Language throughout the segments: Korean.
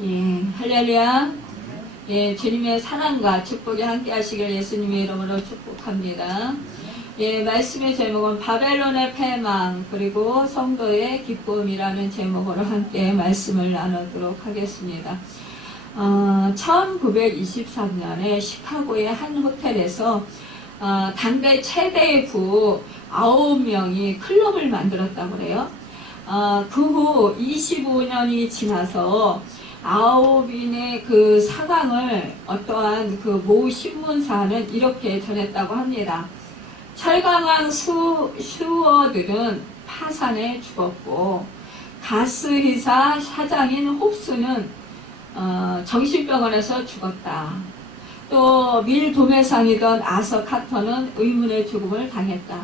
예, 할렐루야. 예, 주님의 사랑과 축복이 함께 하시길 예수님의 이름으로 축복합니다. 예, 말씀의 제목은 바벨론의 패망 그리고 성도의 기쁨이라는 제목으로 함께 말씀을 나누도록 하겠습니다. 1923년에 시카고의 한 호텔에서 당대 최대의 부 9명이 클럽을 만들었다고 그래요. 그 후 25년이 지나서 9인의 그 사강을 어떠한 그 모 신문사는 이렇게 전했다고 합니다. 철강한 슈어들은 파산에 죽었고 가스회사 사장인 홉스는 정신병원에서 죽었다. 또 밀 도매상이던 아서 카터는 의문의 죽음을 당했다.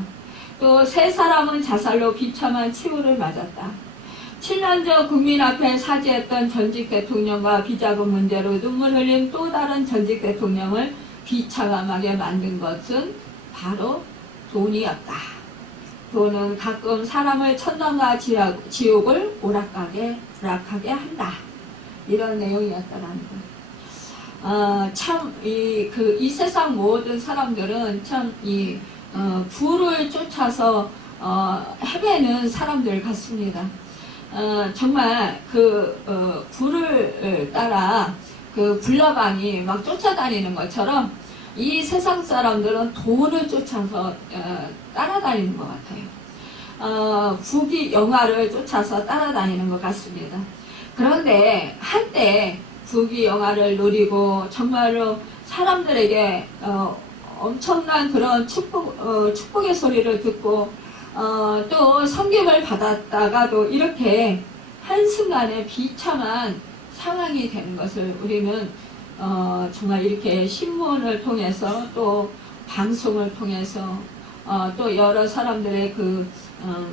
또 세 사람은 자살로 비참한 치유를 맞았다. 7년 전 국민 앞에 사죄했던 전직 대통령과 비자금 문제로 눈물 흘린 또 다른 전직 대통령을 비참하게 만든 것은 바로 돈이었다. 돈은 가끔 사람을 천당과 지옥을 오락가게 한다. 이런 내용이었다라는 거예요. 이 세상 모든 사람들은 부를 쫓아서 헤매는 사람들 같습니다. 정말 부를 따라 그 불나방이 막 쫓아다니는 것처럼 이 세상 사람들은 돈을 쫓아서 따라다니는 것 같아요. 부귀 영화를 쫓아서 따라다니는 것 같습니다. 그런데 한때 부귀 영화를 누리고 정말로 사람들에게 엄청난 그런 축복의 소리를 듣고 또 섬김을 받았다가도 이렇게 한순간에 비참한 상황이 되는 것을 우리는 정말 이렇게 신문을 통해서 또 방송을 통해서 또 여러 사람들의 그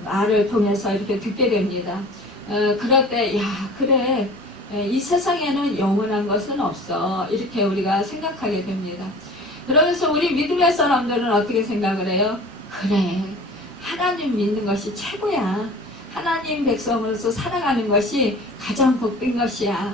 말을 통해서 이렇게 듣게 됩니다. 그럴 때 그래 이 세상에는 영원한 것은 없어 이렇게 우리가 생각하게 됩니다. 그러면서 우리 믿음의 사람들은 어떻게 생각을 해요? 그래 하나님 믿는 것이 최고야. 하나님 백성으로서 살아가는 것이 가장 복된 것이야.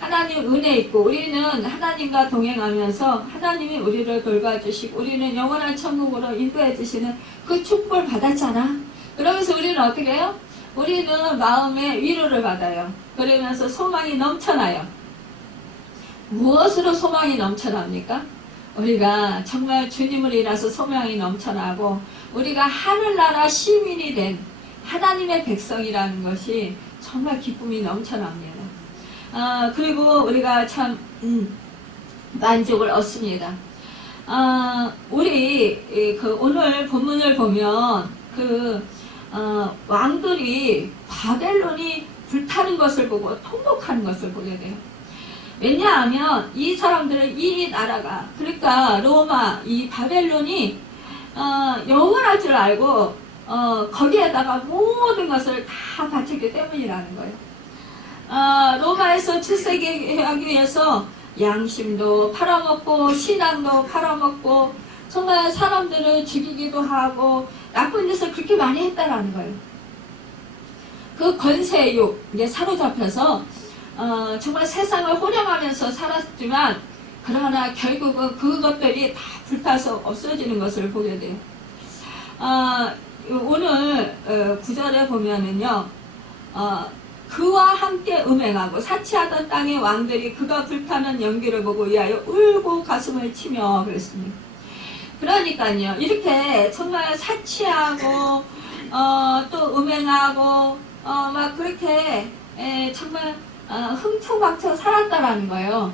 하나님 은혜 있고 우리는 하나님과 동행하면서 하나님이 우리를 돌봐주시고 우리는 영원한 천국으로 인도해 주시는 그 축복을 받았잖아. 그러면서 우리는 어떻게 해요? 우리는 마음의 위로를 받아요. 그러면서 소망이 넘쳐나요. 무엇으로 소망이 넘쳐납니까? 우리가 정말 주님을 인해서 소망이 넘쳐나고 우리가 하늘나라 시민이 된 하나님의 백성이라는 것이 정말 기쁨이 넘쳐납니다. 그리고 우리가 참 만족을 얻습니다. 우리 오늘 본문을 보면 왕들이 바벨론이 불타는 것을 보고 통곡하는 것을 보게 돼요. 왜냐하면 이 사람들은 이 나라가 그러니까 로마 이 바벨론이 영원할 줄 알고 거기에다가 모든 것을 다 바쳤기 때문이라는 거예요. 로마에서 7세기 하기 위해서 양심도 팔아먹고 신앙도 팔아먹고 정말 사람들을 죽이기도 하고 나쁜 짓을 그렇게 많이 했다라는 거예요. 그 권세의 욕에 사로잡혀서 정말 세상을 호령하면서 살았지만 그러나 결국은 그것들이 다 불타서 없어지는 것을 보게 돼요. 오늘 9절에 보면은요 그와 함께 음행하고 사치하던 땅의 왕들이 그가 불타는 연기를 보고 위하여 울고 가슴을 치며 그랬습니다. 그러니까요 이렇게 정말 사치하고 또 음행하고 막 그렇게 정말 흥청망청 살았다라는 거예요.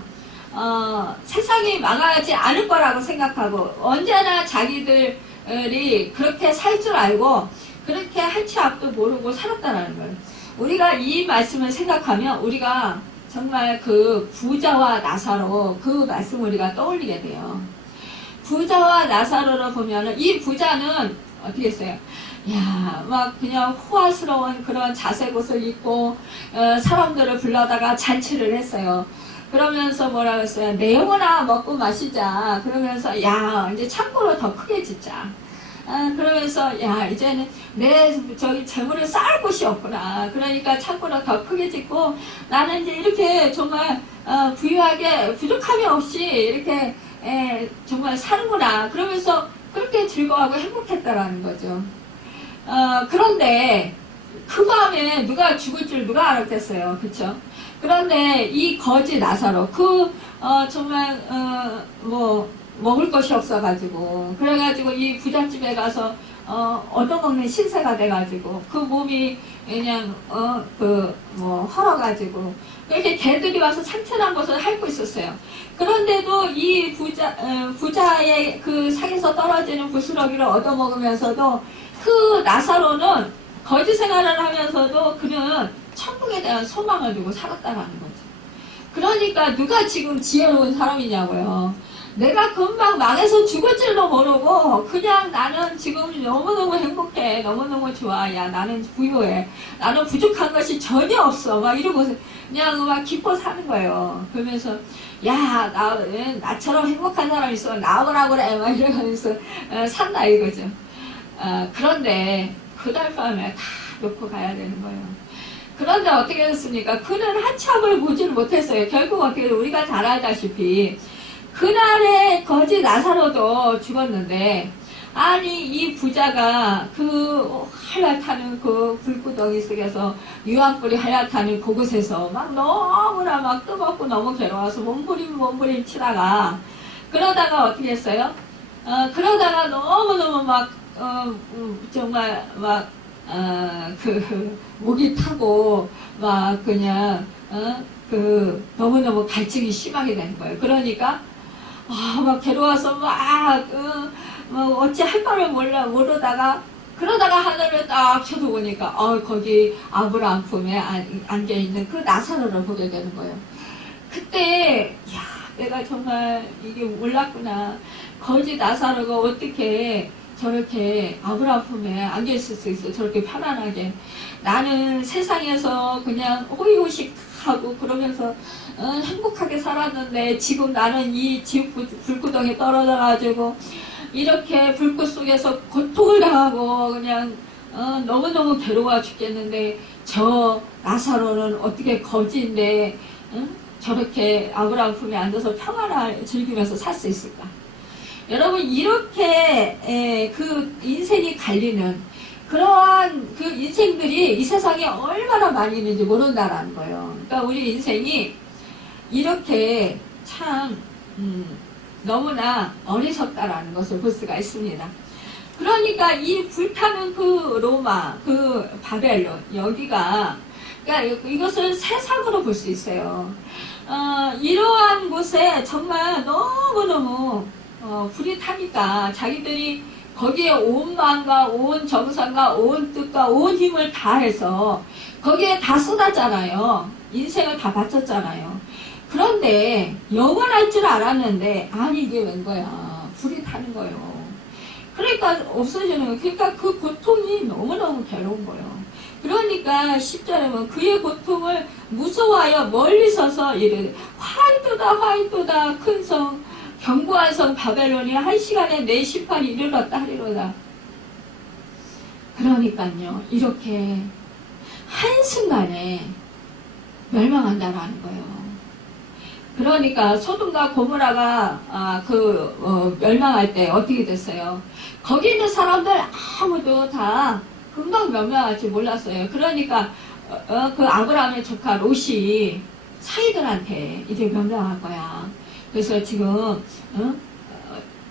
세상이 망하지 않을 거라고 생각하고 언제나 자기들이 그렇게 살 줄 알고 그렇게 한치 앞도 모르고 살았다라는 거예요. 우리가 이 말씀을 생각하면 우리가 정말 그 부자와 나사로 그 말씀을 우리가 떠올리게 돼요. 부자와 나사로를 보면은 이 부자는 어떻게 했어요? 막 그냥 호화스러운 그런 자색옷을 입고 사람들을 불러다가 잔치를 했어요. 그러면서 뭐라 그랬어요? 내 영혼아 먹고 마시자. 그러면서 이제 창고를 더 크게 짓자. 그러면서 야 이제는 내 저기 재물을 쌓을 곳이 없구나. 그러니까 창고를 더 크게 짓고 나는 이제 이렇게 정말 부유하게 부족함이 없이 이렇게 정말 사는구나. 그러면서 그렇게 즐거워하고 행복했다라는 거죠. 그런데 그 밤에 누가 죽을 줄 누가 알았겠어요. 그쵸? 그런데 이 거지 나사로 정말 뭐 먹을 것이 없어가지고 그래가지고 이 부잣집에 가서 얻어먹는 신세가 돼가지고 그 몸이 그냥 헐어가지고 이렇게 개들이 와서 상처난 것을 핥고 있었어요. 그런데도 이 부자의 그 상에서 떨어지는 부스러기를 얻어먹으면서도 그 나사로는 거지 생활을 하면서도 그는 천국에 대한 소망을 두고 살았다라는 거죠. 그러니까 누가 지금 지혜로운 사람이냐고요. 내가 금방 망해서 죽을 줄도 모르고 그냥 나는 지금 너무너무 행복해. 너무너무 좋아. 야 나는 부유해. 나는 부족한 것이 전혀 없어. 막 이러고 그냥 막 기뻐 사는 거예요. 그러면서 야 나처럼 행복한 사람 있으면 나오라 그래. 막 이러면서 산다 이거죠. 그런데 그날 밤에 다 놓고 가야 되는 거예요. 그런데 어떻게 됐습니까? 그는 한참을 보지를 못했어요. 결국 어떻게 우리가 잘 알다시피 그날에 거지 나사로도 죽었는데 아니 이 부자가 그 한라타는 그 불구덩이 속에서 유황불이 한라타는 그곳에서 막 너무나 막 뜨겁고 너무 괴로워서 몸부림 치다가 그러다가 어떻게 했어요? 그러다가 너무너무 막 정말 막 목이 타고 막 그냥 너무너무 갈증이 심하게 되는 거예요. 그러니까 막 괴로워서 어찌 할 바를 모르다가 그러다가 하늘을 딱 쳐다보니까 거기 아브라함 품에 앉아있는 그 나사로를 보게 되는 거예요. 그때 야 내가 정말 이게 몰랐구나. 거지 나사로가 어떻게 저렇게 아브라함 품에 앉아있을 수 있어. 저렇게 편안하게. 나는 세상에서 그냥 호의호식하고 그러면서 행복하게 살았는데 지금 나는 이 불구덩이에 떨어져가지고 이렇게 불꽃 속에서 고통을 당하고 그냥 너무너무 괴로워 죽겠는데 저 나사로는 어떻게 거지인데 저렇게 아브라함 품에 앉아서 평안을 즐기면서 살 수 있을까? 여러분 이렇게 그 인생이 갈리는 그러한 그 인생들이 이 세상에 얼마나 많이 있는지 모른다라는 거예요. 그러니까 우리 인생이 이렇게 참 너무나 어리석다라는 것을 볼 수가 있습니다. 그러니까 이 불타는 그 로마, 그 바벨론 여기가 그러니까 이것을 세상으로 볼 수 있어요. 이러한 곳에 정말 너무너무 불이 타니까 자기들이 거기에 온 마음과 온 정성과 온 뜻과 온 힘을 다해서 거기에 다 쏟았잖아요. 인생을 다 바쳤잖아요. 그런데 영원할 줄 알았는데 아니 이게 웬 거야. 불이 타는 거예요. 그러니까 없어지는 거예요. 그러니까 그 고통이 너무너무 괴로운 거예요. 그러니까 10절에 보면 그의 고통을 무서워하여 멀리 서서 이르되 화이토다 큰 성 견고한 성 바벨론이 한 시간에 내 심판이 이르렀다 하리로다. 그러니까요 이렇게 한순간에 멸망한다라는 거예요. 그러니까 소돔과 고모라가 멸망할 때 어떻게 됐어요? 거기 있는 사람들 아무도 다 금방 멸망할 줄 몰랐어요. 그러니까 그 아브라함의 조카 롯이 사이들한테 이제 멸망할 거야. 그래서 지금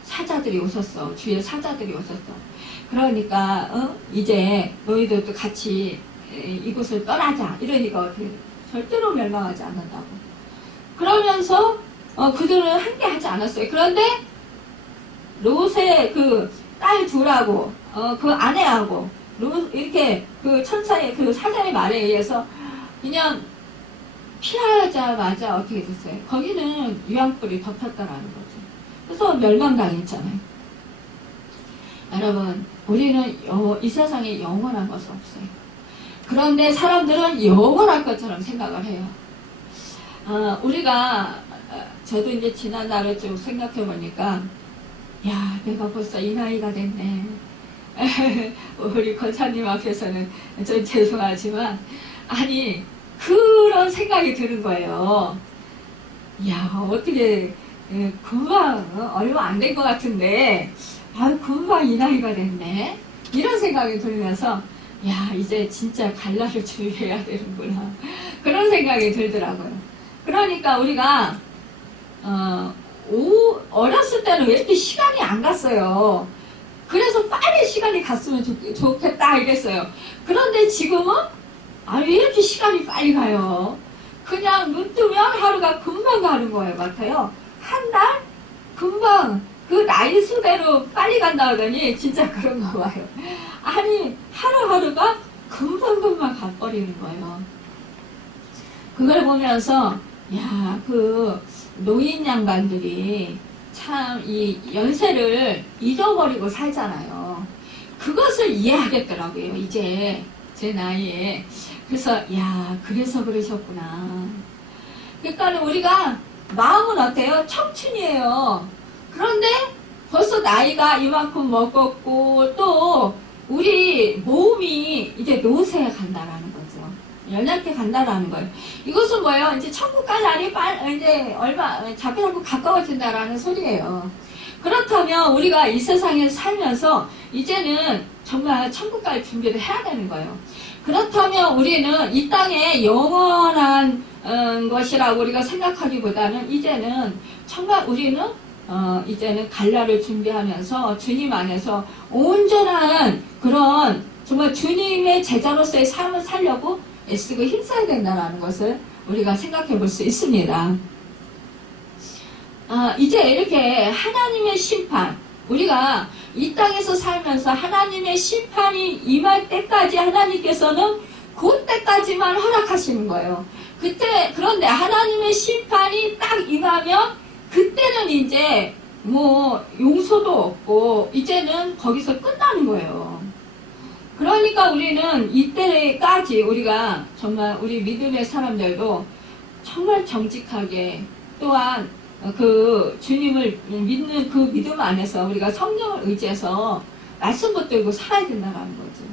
사자들이 오셨어. 주위에 사자들이 오셨어. 그러니까 이제 너희들도 같이 이곳을 떠나자. 이러니까 어떻게 절대로 멸망하지 않는다고. 그러면서 그들은 함께하지 않았어요. 그런데 롯의 그 딸 둘하고 그 아내하고 롯 이렇게 그 천사의 그 사자의 말에 의해서 그냥 피하자마자 어떻게 됐어요? 거기는 유황불이 덮였다라는 거죠. 그래서 멸망당했잖아요. 여러분, 우리는 이 세상에 영원한 것은 없어요. 그런데 사람들은 영원할 것처럼 생각을 해요. 저도 이제 지난 날을 쭉 생각해 보니까, 야, 내가 벌써 이 나이가 됐네. 우리 권사님 앞에서는 좀 죄송하지만, 아니, 그런 생각이 드는 거예요. 야, 어떻게, 금방, 얼마 안 된 것 같은데, 금방 이 나이가 됐네? 이런 생각이 들면서, 야, 이제 진짜 갈라를 준비해야 되는구나. 그런 생각이 들더라고요. 그러니까 우리가, 어렸을 때는 왜 이렇게 시간이 안 갔어요? 그래서 빨리 시간이 갔으면 좋겠다 이랬어요. 그런데 지금은 왜 이렇게 시간이 빨리 가요? 그냥 눈 뜨면 하루가 금방 가는 거예요, 같아요. 한 달? 금방 그 나이 수대로 빨리 간다 하더니 진짜 그런가 봐요. 아니, 하루하루가 금방금방 가버리는 거예요. 그걸 보면서 야, 그 노인 양반들이 참 이 연세를 잊어버리고 살잖아요. 그것을 이해하겠더라고요, 이제 제 나이에. 그래서 야, 그래서 그러셨구나. 그러니까 우리가 마음은 어때요? 청춘이에요. 그런데 벌써 나이가 이만큼 먹었고 또 우리 몸이 이제 노쇠에 간다라는 거죠. 연약해 간다라는 거예요. 이것은 뭐예요? 이제 천국 갈 날이 이제 자꾸 가까워진다라는 소리예요. 그렇다면 우리가 이 세상에서 살면서 이제는 정말 천국 갈 준비를 해야 되는 거예요. 그렇다면 우리는 이 땅에 영원한 것이라고 우리가 생각하기보다는 이제는 정말 우리는 이제는 갈날을 준비하면서 주님 안에서 온전한 그런 정말 주님의 제자로서의 삶을 살려고 애쓰고 힘써야 된다는 것을 우리가 생각해 볼 수 있습니다. 이제 이렇게 하나님의 심판, 우리가 이 땅에서 살면서 하나님의 심판이 임할 때까지 하나님께서는 그때까지만 허락하시는 거예요. 그런데 하나님의 심판이 딱 임하면 그때는 이제 뭐 용서도 없고 이제는 거기서 끝나는 거예요. 그러니까 우리는 이때까지 우리가 정말 우리 믿음의 사람들도 정말 정직하게 또한 그 주님을 믿는 그 믿음 안에서 우리가 성령을 의지해서 말씀 붙들고 살아야 된다는 거죠.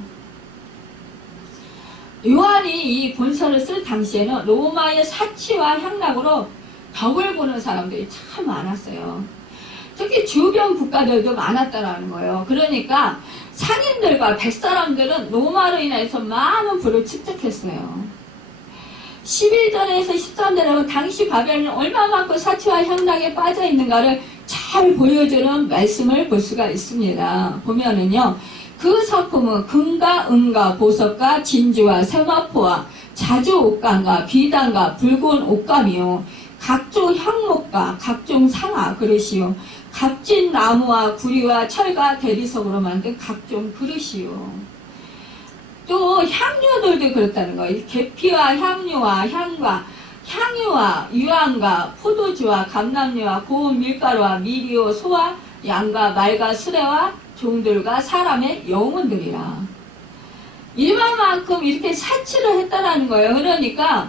요한이 이 본서를 쓸 당시에는 로마의 사치와 향락으로 덕을 보는 사람들이 참 많았어요. 특히 주변 국가들도 많았다라는 거예요. 그러니까 상인들과 백사람들은 로마로 인해서 많은 부를 축적했어요. 11절에서 13절에는 당시 바벨론이 얼마만큼 사치와 향락에 빠져 있는가를 잘 보여주는 말씀을 볼 수가 있습니다. 보면은요, 그 상품은 금과 은과 보석과 진주와 세마포와 자주 옷감과 비단과 붉은 옷감이요, 각종 향목과 각종 상아 그릇이요, 값진 나무와 구리와 철과 대리석으로 만든 각종 그릇이요. 또 향료들도 그렇다는 거예요. 계피와 향료와 향과 향유와 유황과 포도주와 감람류와 고운 밀가루와 미리오 소와 양과 말과 수레와 종들과 사람의 영혼들이라. 일만만큼 이렇게 사치를 했다라는 거예요. 그러니까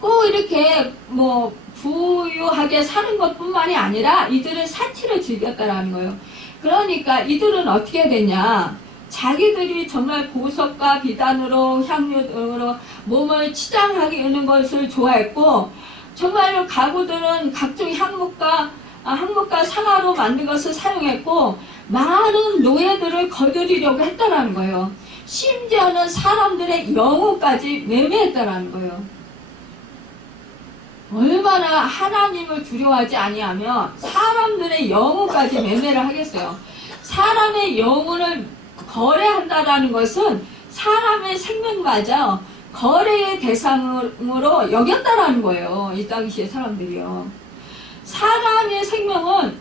꼭 이렇게 뭐 부유하게 사는 것뿐만이 아니라 이들은 사치를 즐겼다라는 거예요. 그러니까 이들은 어떻게 되냐? 자기들이 정말 보석과 비단으로 향료로 몸을 치장하게 하는 것을 좋아했고, 정말로 가구들은 각종 향목과 상아로 만든 것을 사용했고, 많은 노예들을 거두려고 했다라는 거예요. 심지어는 사람들의 영혼까지 매매했다라는 거예요. 얼마나 하나님을 두려워하지 아니하며 사람들의 영혼까지 매매를 하겠어요. 사람의 영혼을 거래한다라는 것은 사람의 생명마저 거래의 대상으로 여겼다라는 거예요. 이 당시의 사람들이요. 사람의 생명은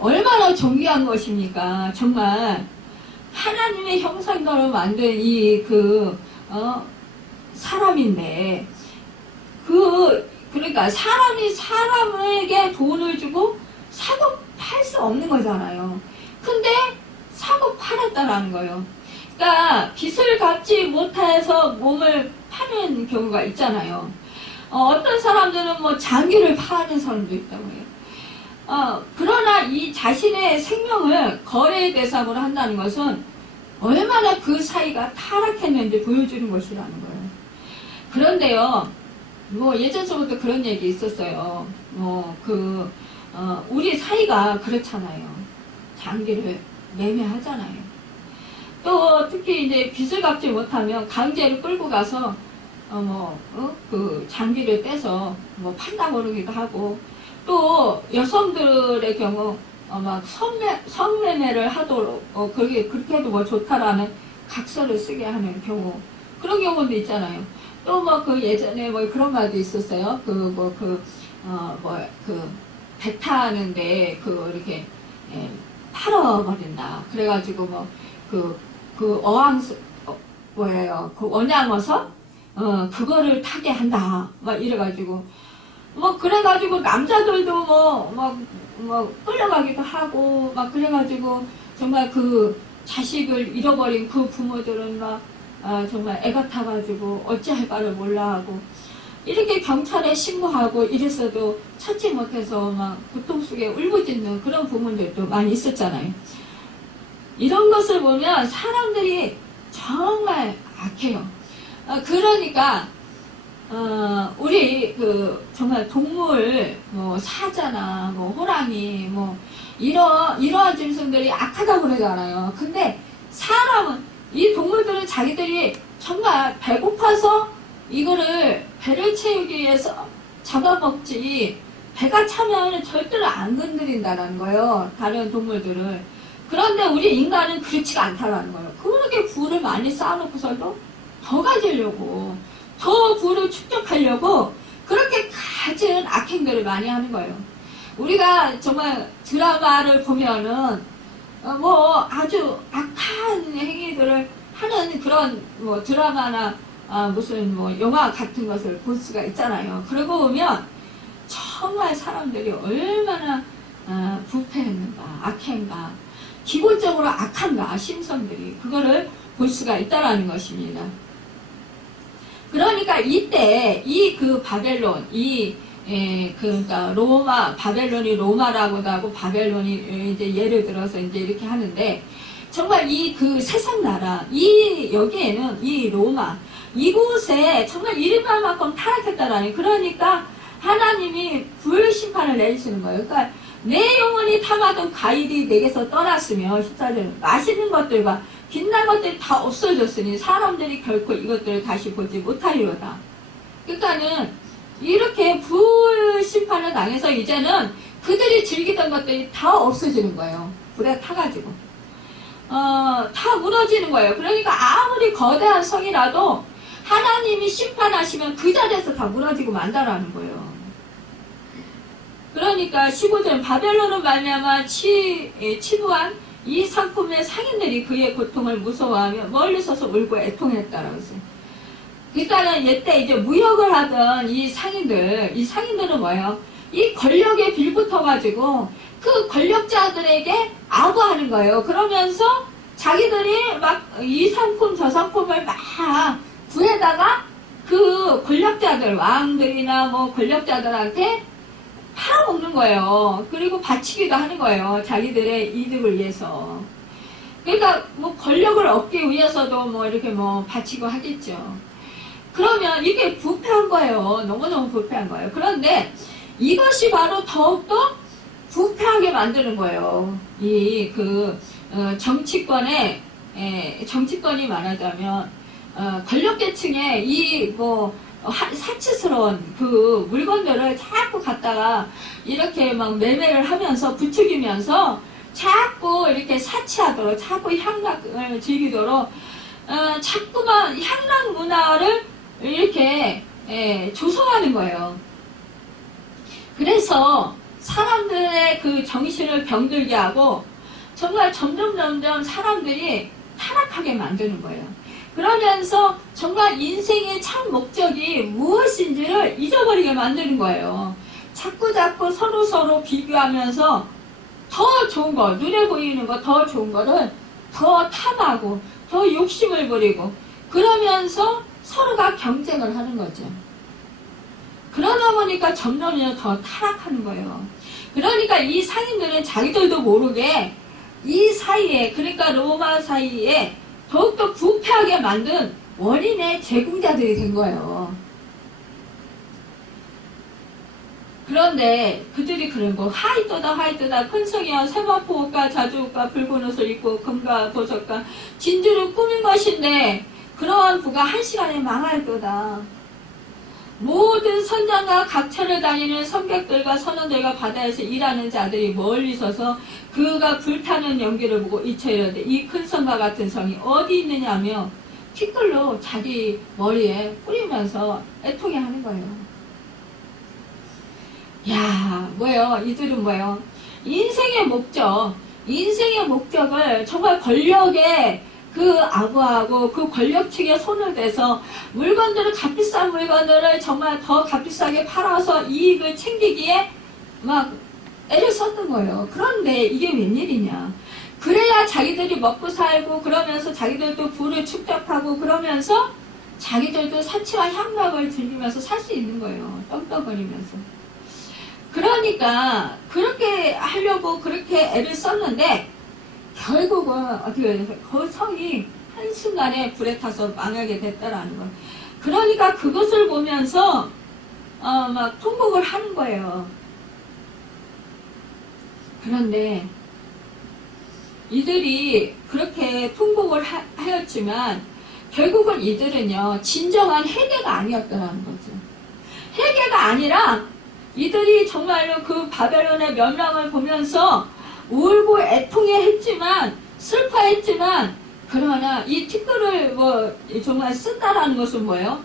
얼마나 존귀한 것입니까? 정말 하나님의 형상대로 만든 사람인데 그러니까 사람이 사람에게 돈을 주고 사고 팔 수 없는 거잖아요. 근데 사고 팔았다라는 거예요. 그러니까 빚을 갚지 못해서 몸을 파는 경우가 있잖아요. 어떤 사람들은 뭐 장기를 파는 사람도 있다고 해요. 그러나 이 자신의 생명을 거래의 대상으로 한다는 것은 얼마나 그 사이가 타락했는지 보여주는 것이라는 거예요. 그런데요, 뭐 예전서부터 그런 얘기 있었어요. 우리 사이가 그렇잖아요. 장기를 매매하잖아요. 또 특히 이제 빚을 갚지 못하면 강제로 끌고 가서 그 장기를 떼서 뭐 판다고 그러기도 하고, 또 여성들의 경우 막 성매매를 하도록 그렇게 해도 뭐 좋다라는 각서를 쓰게 하는 경우, 그런 경우도 있잖아요. 또 뭐 그 예전에 뭐 그런 말도 있었어요. 배 타는데 이렇게 팔아버린다. 그래가지고 원양어서 그거를 타게 한다. 막 이래가지고 그래가지고 남자들도 끌려가기도 하고 막 그래가지고 정말 그 자식을 잃어버린 그 부모들은 정말 애가 타가지고 어찌할 바를 몰라 하고 이렇게 경찰에 신고하고 이랬어도 찾지 못해서 고통 속에 울부짖는 그런 부모들도 많이 있었잖아요. 이런 것을 보면 사람들이 정말 악해요. 그러니까 우리 정말 동물 사자나 호랑이 이러한 짐승들이 악하다고 그러잖아요. 근데 사람은, 이 동물들은 자기들이 정말 배고파서 이거를 배를 채우기 위해서 잡아먹지, 배가 차면 절대로 안 건드린다는 거예요. 다른 동물들을. 그런데 우리 인간은 그렇지가 않다라는 거예요. 그렇게 부를 많이 쌓아놓고서도 더 가지려고, 더 부를 축적하려고 그렇게 가진 악행들을 많이 하는 거예요. 우리가 정말 드라마를 보면은 아주 악한 행위들을 하는 그런 드라마나 무슨 영화 같은 것을 볼 수가 있잖아요. 그러고 보면 정말 사람들이 얼마나 부패했는가, 악행가, 기본적으로 악한가, 심성들이 그거를 볼 수가 있다라는 것입니다. 그러니까 이때 바벨론, 그러니까 바벨론이 로마라고도 하고 바벨론이 이제 예를 들어서 이제 이렇게 하는데, 정말 그 세상 나라, 여기에는 이 로마, 이곳에 정말 이름날 만큼 타락했다라니. 그러니까 하나님이 불심판을 내리시는 거예요. 그러니까 내 영혼이 탐하던 가일이 내게서 떠났으며, 14절, 맛있는 것들과 빛난 것들이 다 없어졌으니 사람들이 결코 이것들을 다시 보지 못하리로다. 그러니까는 이렇게 불심판을 당해서 이제는 그들이 즐기던 것들이 다 없어지는 거예요. 불에 타가지고 다 무너지는 거예요. 그러니까 아무리 거대한 성이라도 하나님이 심판하시면 그 자리에서 다 무너지고 만다라는 거예요. 그러니까 15절, 바벨론은 말미암아 치부한 이 상품의 상인들이 그의 고통을 무서워하며 멀리 서서 울고 애통했다라고 했어요. 그러니까는 이때 이제 무역을 하던 이 상인들은 뭐예요? 이 권력에 빌붙어가지고 그 권력자들에게 아부하는 거예요. 그러면서 자기들이 이 상품 저 상품을 막 구해다가 그 권력자들, 왕들이나 권력자들한테 팔아먹는 거예요. 그리고 바치기도 하는 거예요. 자기들의 이득을 위해서. 그러니까 권력을 얻기 위해서도 이렇게 바치고 하겠죠. 그러면 이게 부패한 거예요. 너무너무 부패한 거예요. 그런데 이것이 바로 더욱더 부패하게 만드는 거예요. 정치권이 말하자면, 권력계층의 사치스러운 그 물건들을 자꾸 갖다가 이렇게 매매를 하면서 부추기면서 자꾸 이렇게 사치하도록, 자꾸 향락을 즐기도록, 자꾸만 향락 문화를 이렇게 조성하는 거예요. 그래서 사람들의 그 정신을 병들게 하고 정말 점점 사람들이 타락하게 만드는 거예요. 그러면서 정말 인생의 참 목적이 무엇인지를 잊어버리게 만드는 거예요. 자꾸 서로 비교하면서 더 좋은 거, 눈에 보이는 거, 더 좋은 거를 더 탐하고 더 욕심을 부리고, 그러면서 서로가 경쟁을 하는 거죠. 그러다 보니까 점점 더 타락하는 거예요. 그러니까 이 상인들은 자기들도 모르게 이 사이에, 그러니까 로마 사이에 더욱더 부패하게 만든 원인의 제공자들이 된 거예요. 그런데 그들이 그런 거 하이또다 큰 성이야 세마포 옷과 자주 옷과 붉은 옷을 입고 금과 보석과 진주를 꾸민 것인데 그러한 부가 한 시간에 망할 거다. 모든 선장과 각처를 다니는 선객들과 선원들과 바다에서 일하는 자들이 멀리 서서 그가 불타는 연기를 보고 이쳐 이르되 이 큰 성과 같은 성이 어디 있느냐며 티끌로 자기 머리에 뿌리면서 애통해하는 거예요. 야, 뭐예요? 이들은 뭐예요? 인생의 목적을 정말 권력에 그 아부하고 그 권력층에 손을 대서 값비싼 물건들을 정말 더 값비싸게 팔아서 이익을 챙기기에 막 애를 썼던 거예요. 그런데 이게 웬일이냐. 그래야 자기들이 먹고 살고 그러면서 자기들도 부를 축적하고 그러면서 자기들도 사치와 향락을 즐기면서 살 수 있는 거예요. 떵떵거리면서. 그러니까 그렇게 하려고 그렇게 애를 썼는데 결국은 어떻게 해서 그 성이 한순간에 불에 타서 망하게 됐다라는 거예요. 그러니까 그것을 보면서 막 통곡을 하는 거예요. 그런데 이들이 그렇게 통곡을 하였지만 결국은 이들은요 진정한 회개가 아니었더라는 거죠. 회개가 아니라 이들이 정말로 그 바벨론의 멸망을 보면서 울고 애통해했지만 슬퍼했지만 그러나 이 티끌을 정말 쓴다라는 것은 뭐예요?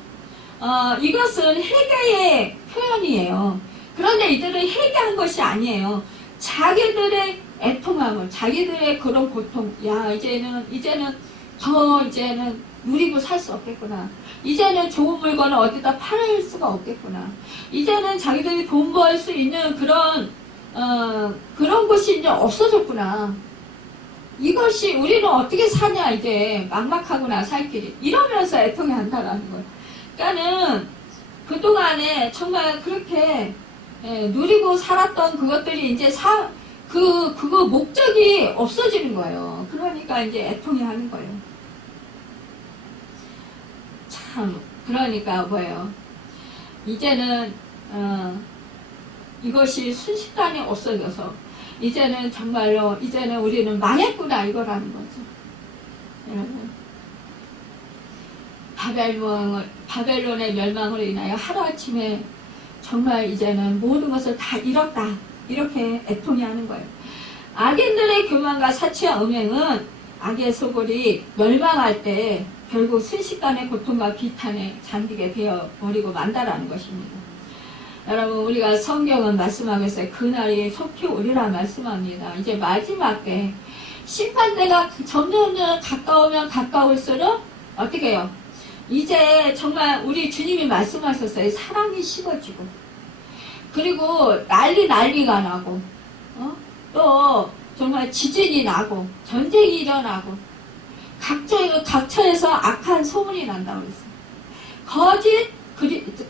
이것은 회개의 표현이에요. 그런데 이들은 회개한 것이 아니에요. 자기들의 애통함을, 자기들의 그런 고통, 야 이제는 누리고 살 수 없겠구나. 이제는 좋은 물건을 어디다 팔을 수가 없겠구나. 이제는 자기들이 돈 벌 수 있는 그런 것이 이제 없어졌구나. 이것이 우리는 어떻게 사냐 이제 막막하구나 살 길이. 이러면서 애통해 한다라는 거예요. 그러니까는 그동안에 정말 그렇게 누리고 살았던 그것들이 이제 그거 목적이 없어지는 거예요. 그러니까 이제 애통해 하는 거예요. 참, 그러니까 뭐예요? 이제는 이것이 순식간에 없어져서 이제는 정말로 이제는 우리는 망했구나 이거라는 거죠. 여러분, 바벨론의 멸망으로 인하여 하루아침에 정말 이제는 모든 것을 다 잃었다 이렇게 애통해 하는 거예요. 악인들의 교만과 사치와 음행은 악의 소굴이 멸망할 때 결국 순식간에 고통과 비탄에 잠기게 되어버리고 만다라는 것입니다. 여러분 우리가 성경은 말씀하고 있어요. 그날이 속히 오리라 말씀합니다. 이제 마지막 때 심판대가 점점 가까우면 가까울수록 어떻게 해요? 이제 정말 우리 주님이 말씀하셨어요. 사랑이 식어지고 그리고 난리가 나고 또 정말 지진이 나고 전쟁이 일어나고 각처에서 악한 소문이 난다고 그랬어요.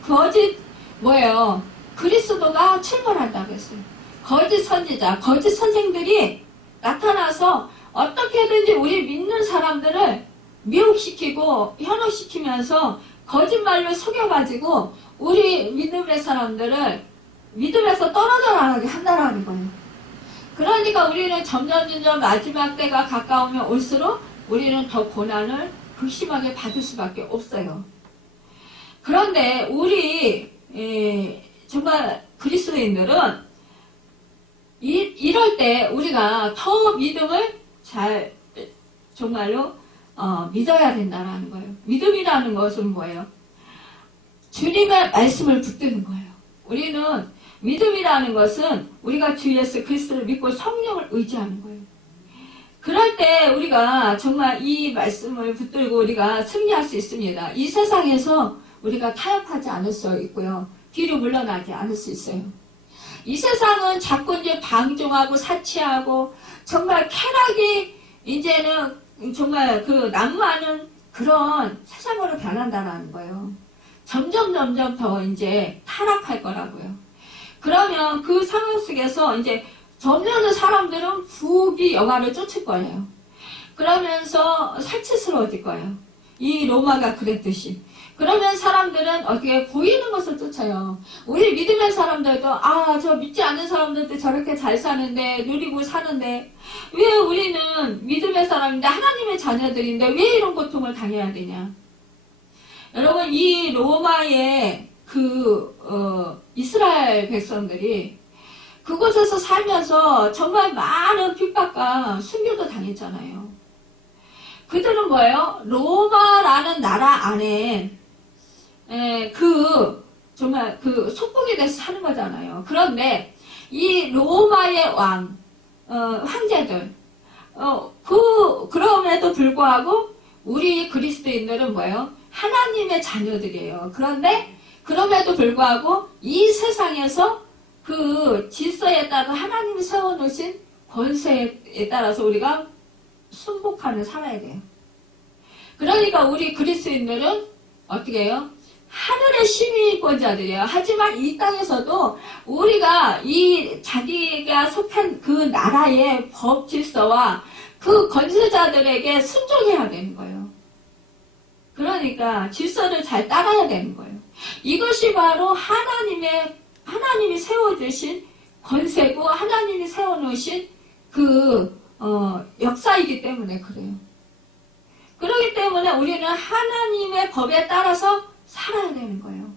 거짓 뭐예요? 그리스도가 출몰한다고 했어요. 거짓 선지자, 거짓 선생들이 나타나서 어떻게든지 우리 믿는 사람들을 미혹시키고 현혹시키면서 거짓말로 속여가지고 우리 믿음의 사람들을 믿음에서 떨어져 나가게 한다라는 거예요. 그러니까 우리는 점점 마지막 때가 가까우면 올수록 우리는 더 고난을 극심하게 받을 수밖에 없어요. 그런데 우리 정말 그리스도인들은 이럴 때 우리가 더 믿음을 잘 정말로 믿어야 된다는 거예요. 믿음이라는 것은 뭐예요? 주님의 말씀을 붙드는 거예요. 우리는 믿음이라는 것은 우리가 주 예수 그리스도를 믿고 성령을 의지하는 거예요. 그럴 때 우리가 정말 이 말씀을 붙들고 우리가 승리할 수 있습니다. 이 세상에서 우리가 타협하지 않을 수 있고요. 뒤로 물러나지 않을 수 있어요. 이 세상은 자꾸 이제 방종하고 사치하고 정말 쾌락이 이제는 정말 그 난무하는 그런 세상으로 변한다는 거예요. 점점 더 이제 타락할 거라고요. 그러면 그 상황 속에서 이제 점점 더 사람들은 부귀 영화를 쫓을 거예요. 그러면서 사치스러워질 거예요. 이 로마가 그랬듯이. 그러면 사람들은 어떻게 보이는 것을 쫓아요. 우리 믿음의 사람들도 저 믿지 않는 사람들도 저렇게 잘 사는데 누리고 사는데 왜 우리는 믿음의 사람인데 하나님의 자녀들인데 왜 이런 고통을 당해야 되냐. 여러분 이 로마의 이스라엘 백성들이 그곳에서 살면서 정말 많은 핍박과 순교도 당했잖아요. 그들은 뭐예요? 로마라는 나라 안에 정말 속국이 돼서 사는 거잖아요. 그런데 이 로마의 황제들, 그럼에도 불구하고 우리 그리스도인들은 뭐예요? 하나님의 자녀들이에요. 그런데 그럼에도 불구하고 이 세상에서 그 질서에 따라 하나님이 세워놓으신 권세에 따라서 우리가 순복하며 살아야 돼요. 그러니까 우리 그리스도인들은 어떻게 해요? 하늘의 시민권자들이에요. 하지만 이 땅에서도 우리가 자기가 속한 그 나라의 법 질서와 그 권세자들에게 순종해야 되는 거예요. 그러니까 질서를 잘 따라야 되는 거예요. 이것이 바로 하나님이 세워주신 권세고 하나님이 세워놓으신 역사이기 때문에 그래요. 그렇기 때문에 우리는 하나님의 법에 따라서 살아야 되는 거예요.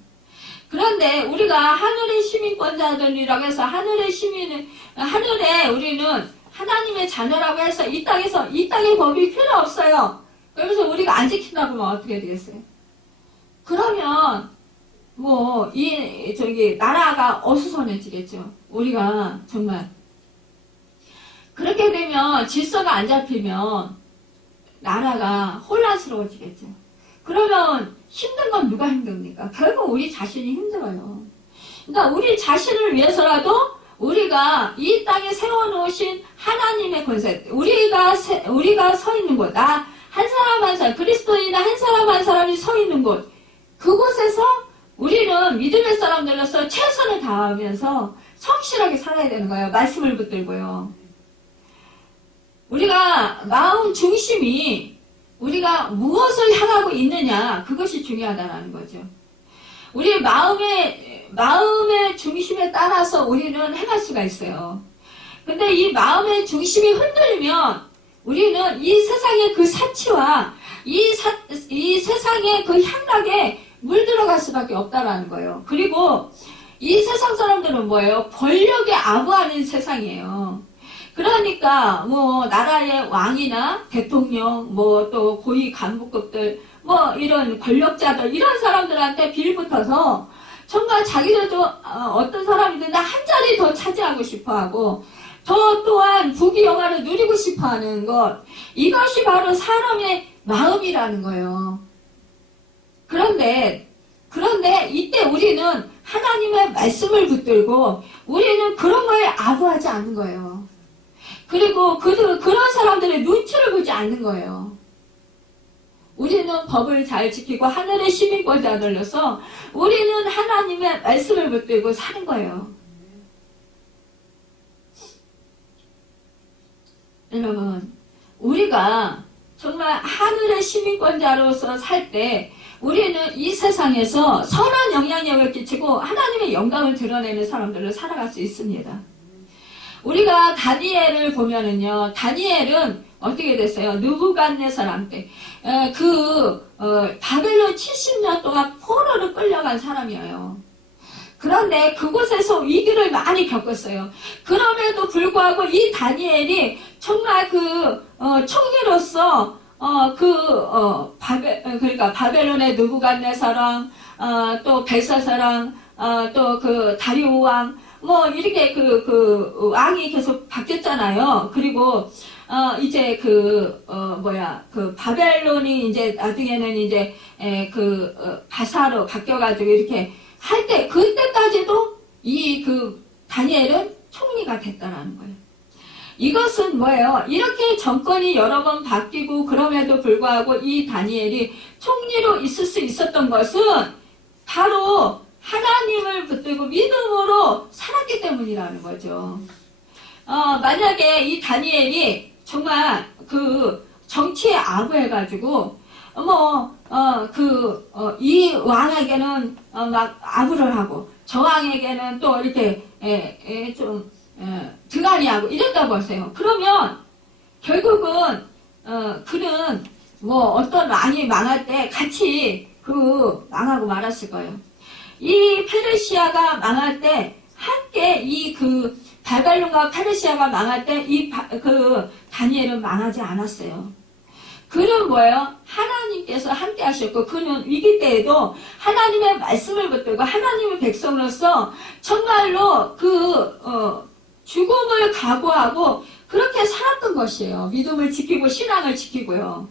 그런데 우리가 하늘의 시민권자들이라고 해서 하늘에 우리는 하나님의 자녀라고 해서 이 땅의 법이 필요 없어요. 그러면서 우리가 안 지킨다고 하면 어떻게 되겠어요? 그러면 나라가 어수선해지겠죠. 우리가 정말 그렇게 되면 질서가 안 잡히면 나라가 혼란스러워지겠죠. 그러면 힘든 건 누가 힘듭니까? 결국 우리 자신이 힘들어요. 그러니까 우리 자신을 위해서라도 우리가 이 땅에 세워놓으신 하나님의 권세, 우리가 서 있는 곳, 한 사람 한 사람, 그리스도인 한 사람 한 사람이 서 있는 곳, 그곳에서 우리는 믿음의 사람들로서 최선을 다하면서 성실하게 살아야 되는 거예요. 말씀을 붙들고요. 우리가 마음 중심이 우리가 무엇을 향하고 있느냐, 그것이 중요하다는 거죠. 우리 마음의 중심에 따라서 우리는 행할 수가 있어요. 근데 이 마음의 중심이 흔들리면 우리는 이 세상의 그 사치와 이 세상의 그 향락에 물들어갈 수밖에 없다라는 거예요. 그리고 이 세상 사람들은 뭐예요? 권력에 아부하는 세상이에요. 그러니까 나라의 왕이나 대통령, 또 고위 간부급들, 이런 권력자들, 이런 사람들한테 빌붙어서 정말 자기들도 어떤 사람이든 한 자리 더 차지하고 싶어하고 또한 부귀영화를 누리고 싶어하는 것, 이것이 바로 사람의 마음이라는 거예요. 그런데 이때 우리는 하나님의 말씀을 붙들고 우리는 그런 거에 아부하지 않는 거예요. 그리고 그런 사람들의 눈치를 보지 않는 거예요. 우리는 법을 잘 지키고 하늘의 시민권자들로서 우리는 하나님의 말씀을 붙들고 사는 거예요. 여러분, 우리가 정말 하늘의 시민권자로서 살 때 우리는 이 세상에서 선한 영향력을 끼치고 하나님의 영광을 드러내는 사람들로 살아갈 수 있습니다. 우리가 다니엘을 보면은요, 다니엘은 어떻게 됐어요? 느부갓네살 때 바벨론 70년 동안 포로로 끌려간 사람이에요. 그런데 그곳에서 위기를 많이 겪었어요. 그럼에도 불구하고 이 다니엘이 정말 총리로서 그러니까 바벨론의 느부갓네살왕, 또 벨사사랑, 또 다리오 왕, 이렇게 왕이 계속 바뀌었잖아요. 그리고 이제 바벨론이 이제 나중에는 이제 바사로 바뀌어가지고 이렇게 할 때, 그때까지도 다니엘은 총리가 됐다라는 거예요. 이것은 뭐예요? 이렇게 정권이 여러 번 바뀌고 그럼에도 불구하고 이 다니엘이 총리로 있을 수 있었던 것은 바로 하나님을 붙들고 믿음으로 살았기 때문이라는 거죠. 만약에 이 다니엘이 정말 정치에 아부해가지고 이 왕에게는 막 아부를 하고 저 왕에게는 또 이렇게 좀 등한히 하고 이랬다고 보세요. 그러면 결국은 그는 어떤 왕이 망할 때 같이 망하고 말았을 거예요. 이 페르시아가 망할 때 함께 바벨론과 페르시아가 망할 때 다니엘은 망하지 않았어요. 그는 뭐예요? 하나님께서 함께 하셨고 그는 위기 때에도 하나님의 말씀을 붙들고 하나님의 백성으로서 정말로 죽음을 각오하고 그렇게 살았던 것이에요. 믿음을 지키고 신앙을 지키고요.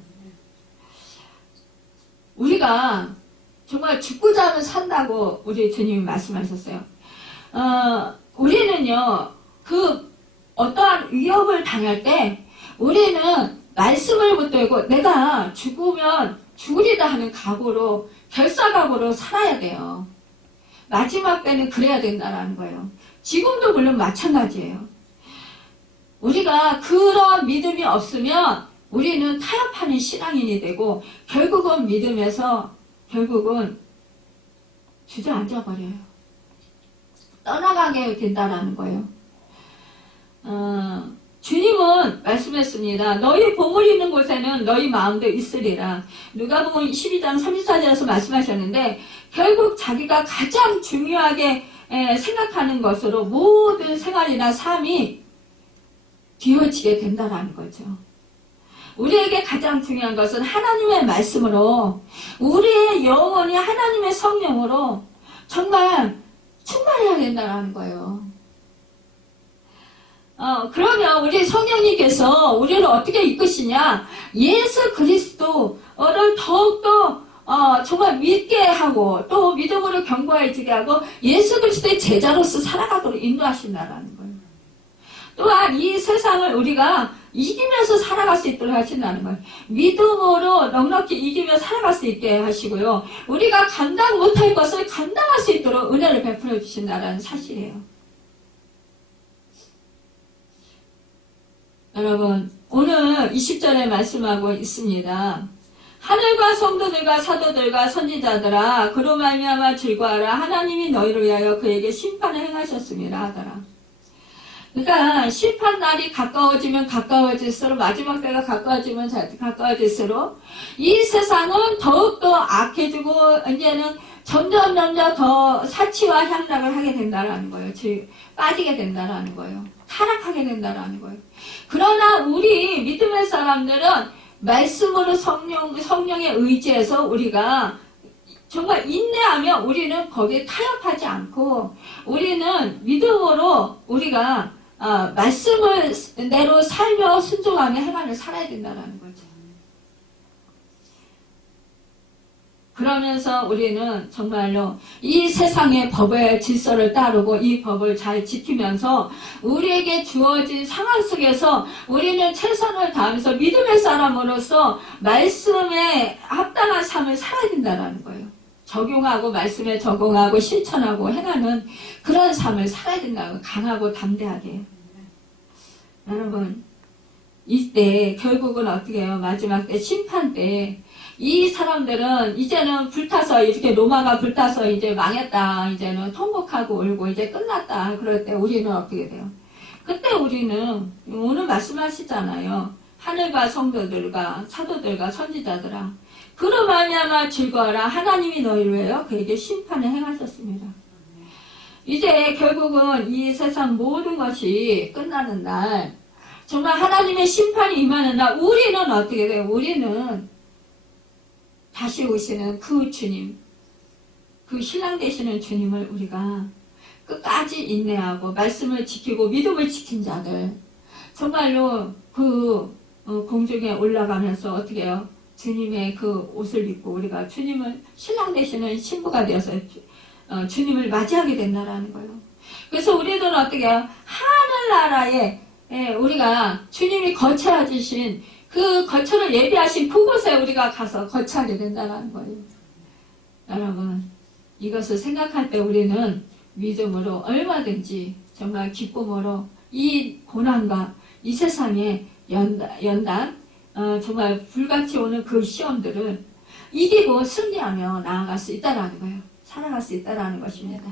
우리가 정말 죽고자 하면 산다고 우리 주님이 말씀하셨어요. 우리는요, 어떠한 위협을 당할 때 우리는 말씀을 붙들고 내가 죽으면 죽으리다 하는 각오로, 결사각오로 살아야 돼요. 마지막 때는 그래야 된다는 거예요. 지금도 물론 마찬가지예요. 우리가 그런 믿음이 없으면 우리는 타협하는 신앙인이 되고 결국은 믿음에서 주저앉아 버려요. 떠나가게 된다는 거예요. 주님은 말씀했습니다. 너희 보물 있는 곳에는 너희 마음도 있으리라. 누가복음 12장 34절에서 말씀하셨는데 결국 자기가 가장 중요하게 생각하는 것으로 모든 생활이나 삶이 뒤어지게 된다는 거죠. 우리에게 가장 중요한 것은 하나님의 말씀으로 우리의 영혼이 하나님의 성령으로 정말 충만해야 된다는 거예요. 그러면 우리 성령님께서 우리를 어떻게 이끄시냐? 예수 그리스도를 더욱더 정말 믿게 하고 또 믿음으로 견고해지게 하고 예수 그리스도의 제자로서 살아가도록 인도하신다는 거예요. 또한 이 세상을 우리가 이기면서 살아갈 수 있도록 하신다는 거예요. 믿음으로 넉넉히 이기며 살아갈 수 있게 하시고요. 우리가 감당 못할 것을 감당할 수 있도록 은혜를 베풀어 주신다는 사실이에요. 여러분, 오늘 20절에 말씀하고 있습니다. 하늘과 성도들과 사도들과 선지자들아 그로 말미암아 즐거워하라. 하나님이 너희를 위하여 그에게 심판을 행하셨습니다 하더라. 그러니까 심판날이 가까워지면 가까워질수록 마지막 때가 가까워지면 가까워질수록 이 세상은 더욱더 악해지고 이제는 점점 더 사치와 향락을 하게 된다는 거예요. 즉 빠지게 된다는 거예요. 타락하게 된다는 거예요. 그러나 우리 믿음의 사람들은 말씀으로 성령의 의지에서 우리가 정말 인내하며 우리는 거기에 타협하지 않고 우리는 믿음으로 우리가 말씀을 대로 살며 순종하며 행하며 살아야 된다는 거죠. 그러면서 우리는 정말로 이 세상의 법의 질서를 따르고 이 법을 잘 지키면서 우리에게 주어진 상황 속에서 우리는 최선을 다하면서 믿음의 사람으로서 말씀에 합당한 삶을 살아야 된다는 거예요. 적용하고 말씀에 적용하고 실천하고 행하는 그런 삶을 살아야 된다고 강하고 담대하게. 여러분 이때 결국은 어떻게 해요? 마지막 때 심판 때 이 사람들은 이제는 불타서 이렇게 로마가 불타서 이제 망했다. 이제는 통곡하고 울고 이제 끝났다. 그럴 때 우리는 어떻게 돼요? 그때 우리는 오늘 말씀하시잖아요. 하늘과 성도들과 사도들과 선지자들아 그로 말미암아 즐거워라. 하나님이 너희를 위하여 그에게 심판을 행하셨습니다. 이제 결국은 이 세상 모든 것이 끝나는 날 정말 하나님의 심판이 임하는 날 우리는 어떻게 돼요? 우리는 다시 오시는 그 주님, 그 신랑 되시는 주님을 우리가 끝까지 인내하고 말씀을 지키고 믿음을 지킨 자들 정말로 공중에 올라가면서 어떻게 해요? 주님의 그 옷을 입고 우리가 주님을 신랑 되시는 신부가 되어서 주님을 맞이하게 된다라는 거예요. 그래서 우리들은 어떻게 해요? 하늘나라에 우리가 주님이 거처해 주신 그 거처를 예비하신 그곳에 우리가 가서 거처하게 된다는 거예요. 여러분 이것을 생각할 때 우리는 믿음으로 얼마든지 정말 기쁨으로 이 고난과 이 세상에 연단 정말 불같이 오는 그 시험들을 이기고 승리하며 나아갈 수 있다라는 거예요. 살아갈 수 있다라는 것입니다.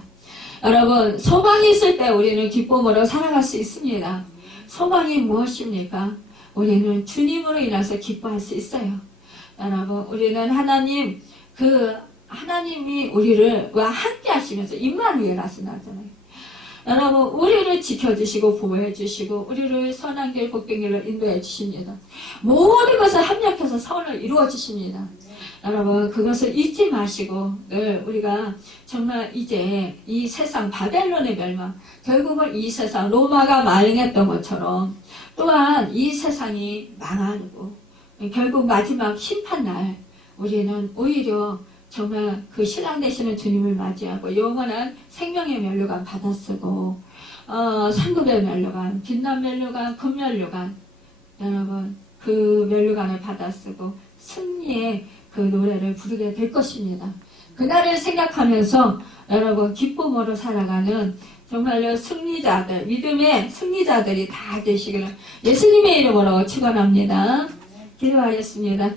여러분, 소망이 있을 때 우리는 기쁨으로 살아갈 수 있습니다. 소망이 무엇입니까? 우리는 주님으로 인해서 기뻐할 수 있어요. 여러분, 우리는 하나님이 우리와 함께 하시면서 임마누엘 하신다잖아요. 여러분, 우리를 지켜주시고 보호해주시고 우리를 선한 길 복된 길로 인도해 주십니다. 모든 것을 합력해서 선을 이루어 주십니다. 여러분, 그것을 잊지 마시고 늘 우리가 정말 이제 이 세상 바벨론의 멸망, 결국은 이 세상 로마가 망했던 것처럼 또한 이 세상이 망하고 결국 마지막 심판날 우리는 오히려 정말 그 신랑 되시는 주님을 맞이하고 영원한 생명의 면류관 받아쓰고 상급의 면류관, 빛난 면류관, 금면류관, 여러분 그 면류관을 받아쓰고 승리의 그 노래를 부르게 될 것입니다. 그날을 생각하면서 여러분 기쁨으로 살아가는 정말로 승리자들, 믿음의 승리자들이 다 되시기를 예수님의 이름으로 축원합니다. 기도하겠습니다.